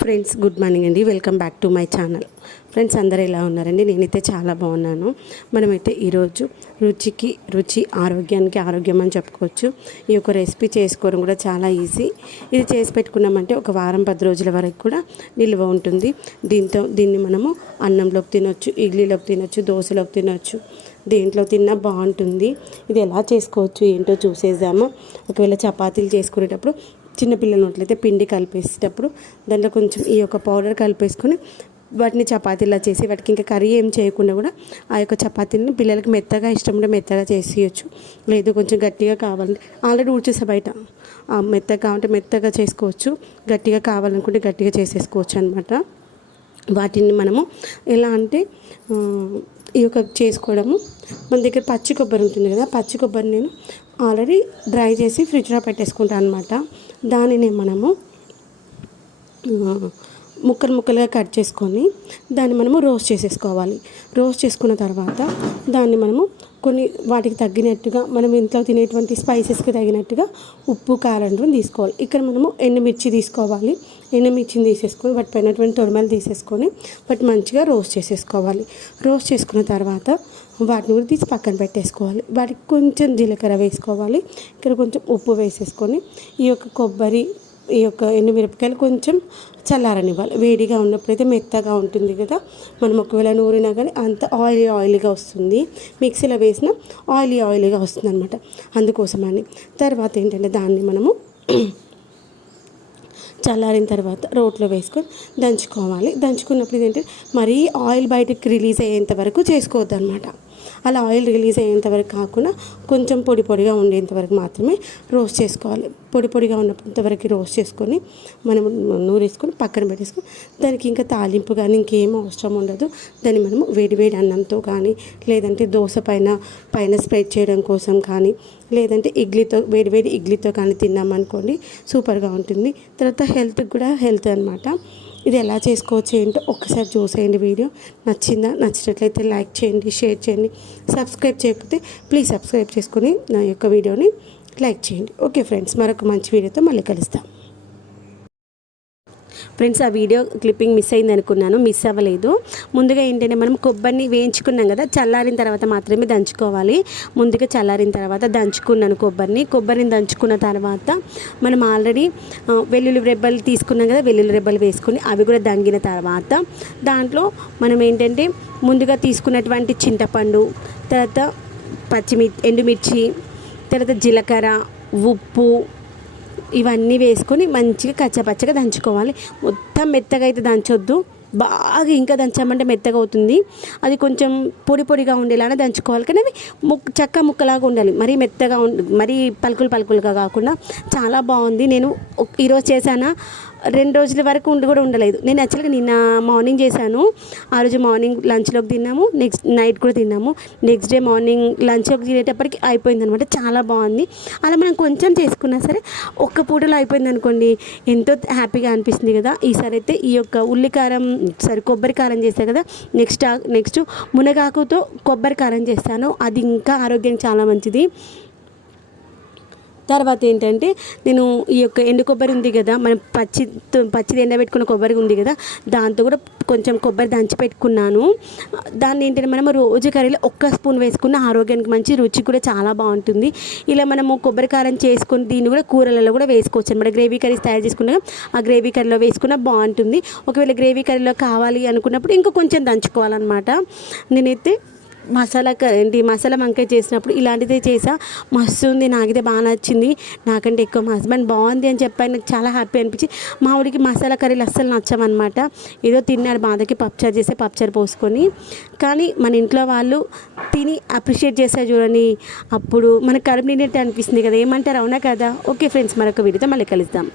Friends good morning అండి. Welcome back to my channel. Friends అందరు ఎలా ఉన్నారండి? నేనైతే చాలా బాగున్నాను. మనమైతే ఈరోజు రుచికి రుచి ఆరోగ్యానికి ఆరోగ్యం అని చెప్పుకోవచ్చు. ఈ యొక్క రెసిపీ చేసుకోవడం కూడా చాలా ఈజీ. ఇది చేసి పెట్టుకున్నామంటే ఒక వారం పది రోజుల వరకు కూడా నిల్వ ఉంటుంది. దీంతో దీన్ని మనము అన్నంలోకి తినొచ్చు ఇడ్లీలోకి తినొచ్చు దోశలోకి తినొచ్చు. దేంట్లో తిన్నా బాగుంటుంది. ఇది ఎలా చేసుకోవచ్చు ఏంటో చూసేద్దాము. ఒకవేళ చపాతీలు చేసుకునేటప్పుడు చిన్నపిల్లలు ఉన్నట్లయితే పిండి కలిపేసేటప్పుడు దాంట్లో కొంచెం ఈ యొక్క పౌడర్ కలిపేసుకొని వాటిని చపాతీలా చేసి వాటికి ఇంకా కర్రీ ఏం చేయకుండా కూడా ఆ యొక్క చపాతీని పిల్లలకి మెత్తగా ఇష్టం ఉంటే మెత్తగా చేసేయచ్చు. లేదు కొంచెం గట్టిగా కావాలంటే ఆల్రెడీ ఊడ్చేసా బయట. మెత్తగా కావాలంటే మెత్తగా చేసుకోవచ్చు. గట్టిగా కావాలనుకుంటే గట్టిగా చేసేసుకోవచ్చు అనమాట వాటిని మనము ఎలా అంటే ఈ యొక్క చేసుకోవడము. మన దగ్గర పచ్చి కొబ్బరి ఉంటుంది కదా పచ్చి కొబ్బరి నేను ఆల్రెడీ డ్రై చేసి ఫ్రిడ్జ్లో పెట్టేసుకుంటాను అనమాట దానిని మనము ముక్కలు ముక్కలుగా కట్ చేసుకొని దాన్ని మనము రోస్ట్ చేసేసుకోవాలి. రోస్ట్ చేసుకున్న తర్వాత దాన్ని మనము కొన్ని వాటికి తగ్గినట్టుగా మనం ఇంట్లో తినేటువంటి స్పైసెస్కి తగినట్టుగా ఉప్పు కారం తీసుకోవాలి. ఇక్కడ మనము ఎండుమిర్చి తీసుకోవాలి. ఎండుమిర్చిని తీసేసుకొని వాటి పైనటువంటి తొడిమలు తీసేసుకొని వాటి మంచిగా రోస్ట్ చేసేసుకోవాలి. రోస్ట్ చేసుకున్న తర్వాత వాటిని కూడా తీసి పక్కన పెట్టేసుకోవాలి. వాటికి కొంచెం జీలకర్ర వేసుకోవాలి. ఇక్కడ కొంచెం ఉప్పు వేసేసుకొని ఈ యొక్క కొబ్బరి ఈ యొక్క ఎండుమిరపకాయలు కొంచెం చల్లారనివ్వాలి. వేడిగా ఉన్నప్పుడైతే మెత్తగా ఉంటుంది కదా. మనం ఒకవేళ నూరినా కానీ అంత ఆయిలీ ఆయిలీగా వస్తుంది. మిక్సీలో వేసిన ఆయిలీ ఆయిలీగా వస్తుంది అనమాట అందుకోసమని. తర్వాత ఏంటంటే దాన్ని మనము చల్లారిన తర్వాత రోట్లో వేసుకొని దంచుకోవాలి. దంచుకున్నప్పుడు ఏంటంటే మరీ ఆయిల్ బయటకు రిలీజ్ అయ్యేంత వరకు చేసుకోవద్దు అనమాట అలా ఆయిల్ రిలీజ్ అయ్యేంత వరకు కాకుండా కొంచెం పొడి పొడిగా ఉండేంత వరకు మాత్రమే రోస్ట్ చేసుకోవాలి. పొడి పొడిగా ఉన్నంత వరకు రోస్ట్ చేసుకొని మనం నూరేసుకొని పక్కన పెట్టేసుకొని దానికి ఇంకా తాలింపు కానీ ఇంకేం అవసరం ఉండదు. దాన్ని మనము వేడి వేడి అన్నంతో కానీ లేదంటే దోశ పైన పైన స్ప్రెడ్ చేయడం కోసం కానీ లేదంటే ఇడ్లీతో వేడి వేడి ఇడ్లీతో కానీ తిన్నామనుకోండి సూపర్గా ఉంటుంది. తర్వాత హెల్త్కి కూడా హెల్త్ అనమాట ఇది ఎలా చేసుకోవచ్చు ఏంటో ఒక్కసారి చూసేయండి వీడియో. నచ్చిందా? నచ్చినట్లయితే లైక్ చేయండి షేర్ చేయండి సబ్స్క్రైబ్ చేయకపోతే ప్లీజ్ సబ్స్క్రైబ్ చేసుకొని నా యొక్క వీడియోని లైక్ చేయండి. ఓకే ఫ్రెండ్స్ మరొక మంచి వీడియోతో మళ్ళీ కలుస్తాం. ఫ్రెండ్స్ ఆ వీడియో క్లిప్పింగ్ మిస్ అయింది అనుకున్నాను మిస్ అవ్వలేదు. ముందుగా ఏంటంటే మనం కొబ్బరిని వేయించుకున్నాం కదా చల్లారిన తర్వాత మాత్రమే దంచుకోవాలి. ముందుగా చల్లారిన తర్వాత దంచుకున్నాను కొబ్బరిని. కొబ్బరిని దంచుకున్న తర్వాత మనం ఆల్రెడీ వెల్లుల్లి రెబ్బలు తీసుకున్నాం కదా వెల్లుల్లి రెబ్బలు వేసుకుని అవి కూడా దంగిన తర్వాత దాంట్లో మనం ఏంటంటే ముందుగా తీసుకున్నటువంటి చింతపండు తర్వాత పచ్చిమిర్చి ఎండుమిర్చి తర్వాత జీలకర్ర ఉప్పు ఇవన్నీ వేసుకొని మంచిగా కచ్చపచ్చగా దంచుకోవాలి. మొత్తం మెత్తగా అయితే దంచొద్దు. బాగా ఇంకా దంచామంటే మెత్తగా అవుతుంది. అది కొంచెం పొడి పొడిగా ఉండేలానే దంచుకోవాలి. కానీ అవి ముక్ చక్క ముక్కలాగా ఉండాలి. మరీ మెత్తగా ఉండ మరీ పలుకులు పలుకులుగా కాకుండా చాలా బాగుంది. నేను ఈరోజు చేశానా? రెండు రోజుల వరకు ఉండి కూడా ఉండలేదు. నేను యాక్చువల్గా నిన్న మార్నింగ్ చేశాను. ఆ రోజు మార్నింగ్ లంచ్లోకి తిన్నాము. నెక్స్ట్ నైట్ కూడా తిన్నాము. నెక్స్ట్ డే మార్నింగ్ లంచ్లోకి తినేటప్పటికి అయిపోయింది అనమాట చాలా బాగుంది. అలా మనం కొంచెం చేసుకున్నా సరే ఒక్క పూటలో అయిపోయింది అనుకోండి. ఎంతో హ్యాపీగా అనిపిస్తుంది కదా. ఈసారి అయితే ఈ యొక్క ఉల్లికారం సారీ కొబ్బరి కారం చేస్తాను కదా. నెక్స్ట్ నెక్స్ట్ మునగాకుతో కొబ్బరి కారం చేస్తాను. అది ఇంకా ఆరోగ్యానికి చాలా మంచిది. తర్వాత ఏంటంటే నేను ఈ యొక్క ఎండు కొబ్బరి ఉంది కదా మనం పచ్చి పచ్చిది ఎండబెట్టుకున్న కొబ్బరి ఉంది కదా దాంతో కూడా కొంచెం కొబ్బరి దంచి పెట్టుకున్నాను. దాన్ని ఏంటంటే మనం రోజు కర్రీలో ఒక్క స్పూన్ వేసుకున్న ఆరోగ్యానికి మంచి రుచి కూడా చాలా బాగుంటుంది. ఇలా మనము కొబ్బరి కారం చేసుకుని దీన్ని కూడా కూరలలో కూడా వేసుకోవచ్చు అనమాట గ్రేవీ కర్రీస్ తయారు చేసుకున్నాక ఆ గ్రేవీ కర్రీలో వేసుకున్న బాగుంటుంది. ఒకవేళ గ్రేవీ కర్రీలో కావాలి అనుకున్నప్పుడు ఇంకా కొంచెం దంచుకోవాలన్నమాట. నేనైతే మసాలా క- ఏంటి మసాలా వంకాయ చేసినప్పుడు ఇలాంటిదే చేసా. మస్తు ఉంది నాకైతే బాగా నచ్చింది. నాకంటే ఎక్కువ మా హస్బెండ్ బాగుంది అని చెప్పాను నాకు చాలా హ్యాపీ అనిపించి మా ఊడికి మసాలా కర్రీలు అస్సలు నచ్చమన్నమాట ఏదో తిన్నాడు బాధకి పప్చారు చేస్తే పప్చారు పోసుకొని. కానీ మన ఇంట్లో వాళ్ళు తిని అప్రిషియేట్ చేస్తారు చూడండి. అప్పుడు మనకు కడుపు నిండినట్టు అనిపిస్తుంది కదా ఏమంటారు? అవునా కదా? ఓకే ఫ్రెండ్స్ మరొక వీడియోతో మళ్ళీ కలుద్దాం.